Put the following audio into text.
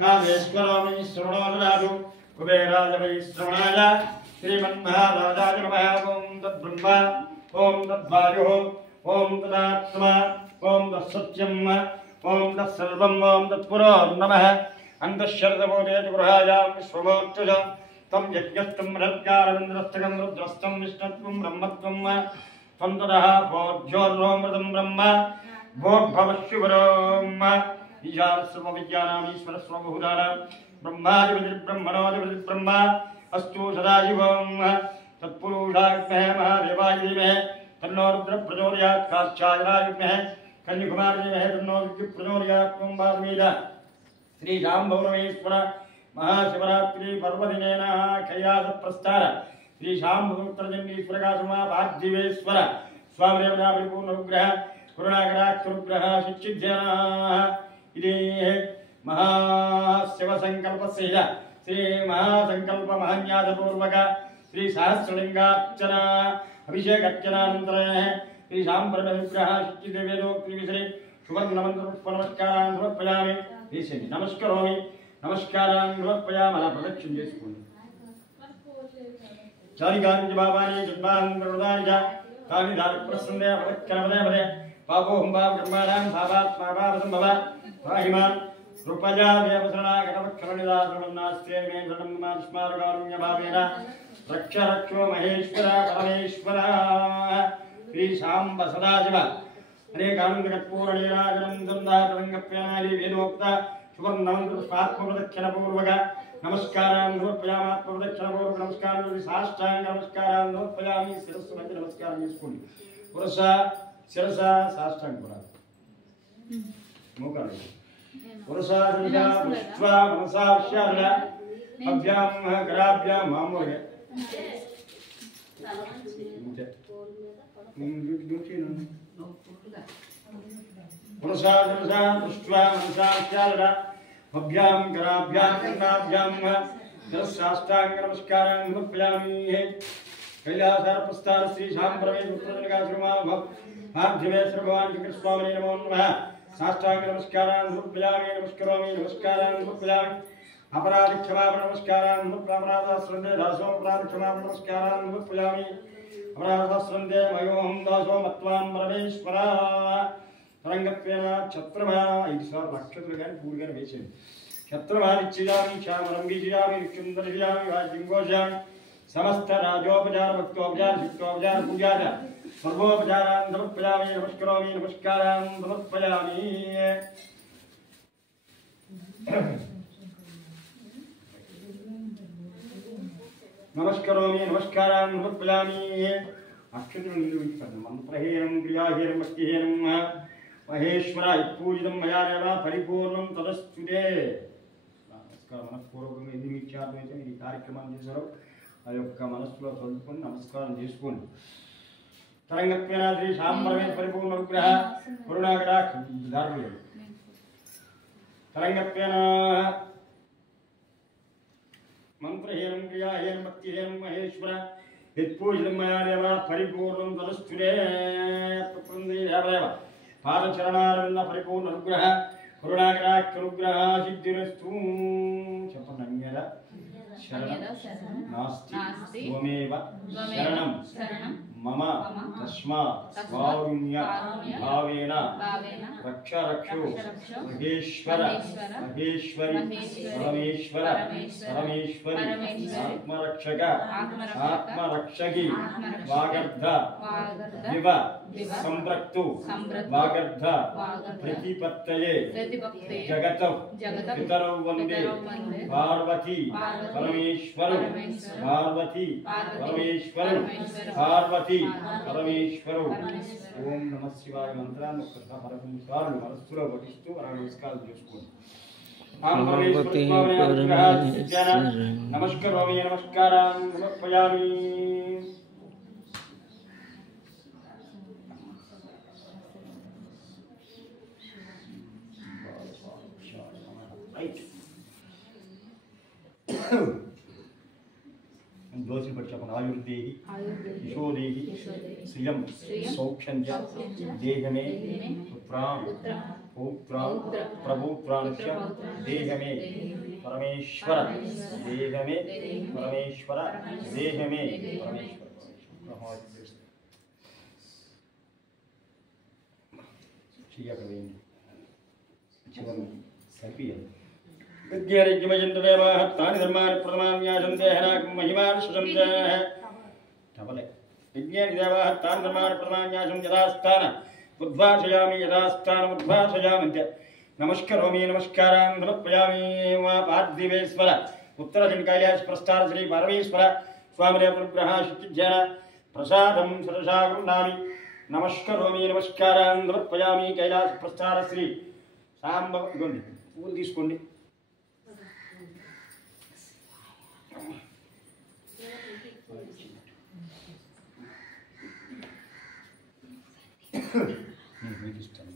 कामेश्वरामि श्रवणोदराजु कुबेराय वै श्रवणाय श्रीमन्महाराजाय नमः। ओम तद्ब्रह्म ओम तद्वायुः ओम तदात्मा ओम तत्सत्यम् ओम तत्सर्वम् ओम तत्पुरो नमः। अंतःशरदमोदेत गृहायां विश्वमोर्चज तं यज्ञस्तं रत्कारविन्द्रस्तकं रुद्रस्तं विष्णुत्वं ब्रह्मत्वं त्वं तदः भोज्योर्मृतं ब्रह्म भोर्भवश्युवरोम ईशानस्वविज्ञानामीश्वरस्वबहुधानां ब्रह्मादिपतिर्ब्रह्मणोऽधिपतिर्ब्रह्म अस्तु सदाशिवं तत्पुरुषाय महादेवाय धीमहि तन्नो रुद्रः प्रचोदयात्। कात्यायनाय विद्महे कन्याकुमारी धीमहि तन्नो विद्युत् प्रचोदयात्। त्वं वाल्मीकि श्री शाम्भवरमेश्वर महाशिवरात्रि पर्वदिनेन कैलासप्रस्थान श्री शाम्भवोत्तरजन्मीश्वरकासुमा पार्थिवेश्वर स्वामिदेवता परिपूर्णनुग्रह करुणाकटाक्षनुग्रह शिक्षिध्यनाः इति महाशिवसङ्कल्पस्य श्री महासङ्कल्प महान्यासपूर्वक श्री सहस्रलिङ्गार्चन अभिषेकार्चनानन्तरं श्री शाम्भवरमेश्वरः शिक्षितवेदोक्तिविषये सुवर्णमन्त्रपुष्पनमस्कारान् समर्पयामि। नमस्करोमि नमस्कारान् समर्पयामि। अला प्रदक्षिणं చేసుకోండి। चारिकानि बाबानि जन्मान्तरदानि च तानि दारप्रसन्ने प्रदक्षिणपदे पापोहं पाप ब्रह्माणां पापात्मा पापसं भव पाहिमान् कृपया देवशरणागतवत्सरनिदासनं नास्ते मे शरणं मास्मार्गारुण्यभावेन रक्ष रक्षो महेश्वर परमेश्वर श्री शाम्ब सदाशिव अनेकानन्दकर्पूरनीराजनं सन्दातरङ्गप्यानाली वेदोक्त सुवर्णमन्त्रपुष्पात्मप्रदक्षिणपूर्वक नमस्कारान् समर्पयामात्मप्रदक्षिणपूर्वक नमस्कारान् साष्टांग नमस्कारान् समर्पयामि। शिरस्సు మధ్య నమస్కారం చేసుకోండి। పురుష శిరస సాష్టాంగ పురాలు మోకాలు పురుష శిరస పుష్ప మనసా విశ్యాల అభ్యాం కరాభ్యాం మామూలుగా पुरुषा पुरुषा पुष्पा मनसा विश्याल अभ्यां कराभ्यां कंठाभ्यां साष्टांग नमस्कारान् समर्पयामि। कैलासप्रस्थान श्री शाम्भवरमेश्वरकाश्रमा पार्थिवेश्वर भगवान श्रीकृष्णस्वामिने नमो नमः। साष्टांग नमस्कारान् समर्पयामि। नमस्करोमि नमस्कारान् समर्पयामि। अपराध क्षमापण नमस्कारान् समर्पयामि। दासो अपराध क्षमापण नमस्कारान् समर्पयामि। अपराधस्रन्दे मयोऽहं दासो मत्वां परमेश्वर तरंगत्वेन छत्रभा ईश्वर नक्षत्र गानि पूर्व गानि वेशेन छत्रभानिच्छिदामि श्यामलं बीजियामि विक्षुन्दर्यामि वाजिंगोजामि समस्त राजोपचार भक्तोपचार शिष्टोपचार पूजा सर्वोपचारान् समर्पयामि। नमस्करोमि नमस्कारान् समर्पयामि। नमस्करोमि नमस्कारान् समर्पयामि। अक्षत्रं निरूपितं मंत्रहीनं क्रियाहीनं भक्तिहीनं महेश्वराय पूजितं मया देव परिपूर्णं तदस्तुते। नमस्कार मनःपूर्वకంగా ఎన్ని ఇచ్చారైతే ఈ కార్యక్రమాన్ని చేశారో ఆ యొక్క మనస్సులో తలుచుకొని నమస్కారం చేసుకోండి। తరంగత్వేన శ్రీ శాంభవరమే పరిపూర్ణ అనుగ్రహ కరుణాకటాక్ష ధారణ తరంగత్వేన मंत्रहीनं क्रियाहीनं भक्तिहीनं महेश्वर यत्पूजितं मया देव परिपूर्णं तदस्तुते। तत्प्रदेव पादचरणारविन्द परिपूर्ण अनुग्रह करुणाकटाक्षनुग्रह सिद्धिरस्तु। शपथन्यद शरणं नास्ति त्वमेव शरणं मम तस्मात् कारुण्य भावेन रक्ष रक्षो महेश्वर महेश्वरी परमेश्वर परमेश्वरी आत्मरक्षक आत्मरक्षकी वागर्ध दिव संप्रक्तु वागर्ध प्रतिपत्तये जगत पितरौ वन्दे पार्वती परमेश्वर पार्वती परमेश्वर पार्वती परमेश्वर। ओम नमः शिवाय मंत्राన్ని ఒక్కసారి 11 సార్లు మనసులో పఠిస్తూ నమస్కారం చేసుకోండి। नमस्करोमि नमस्कारान् समर्पयामि। दोषी पक्षपन आयुर्देहि किशोरेहि श्रियं सौख्यं च देह में पुत्रान् प्रभुत्रांश देह में परमेश्वर देह में परमेश्वर देह में परमेश्वर ठीक है जीवन सभी विज्ञानिज्ञमजन्तदेवाः तानि धर्माणि प्रथमान्यासन्ते हनाकं महिमान् सुसंजयः डबल विज्ञानिदेवाः तानि धर्माणि प्रथमान्यासं यथास्थान उद्भासयामि यथास्थानम् उद्भासयामि नमस्करोमि नमस्कारान् समर्पयामि वा पार्थिवेश्वर उत्तरजनकैलास प्रस्थान श्री परमेश्वर स्वामिदेव अनुग्रह शुचिज्ञान प्रसादं सरसा गृह्णामि नमस्करोमि नमस्कारान् समर्पयामि कैलास प्रस्थान श्री सांब इगोंడి పూలు తీసుకోండి మీకు ఇస్తాను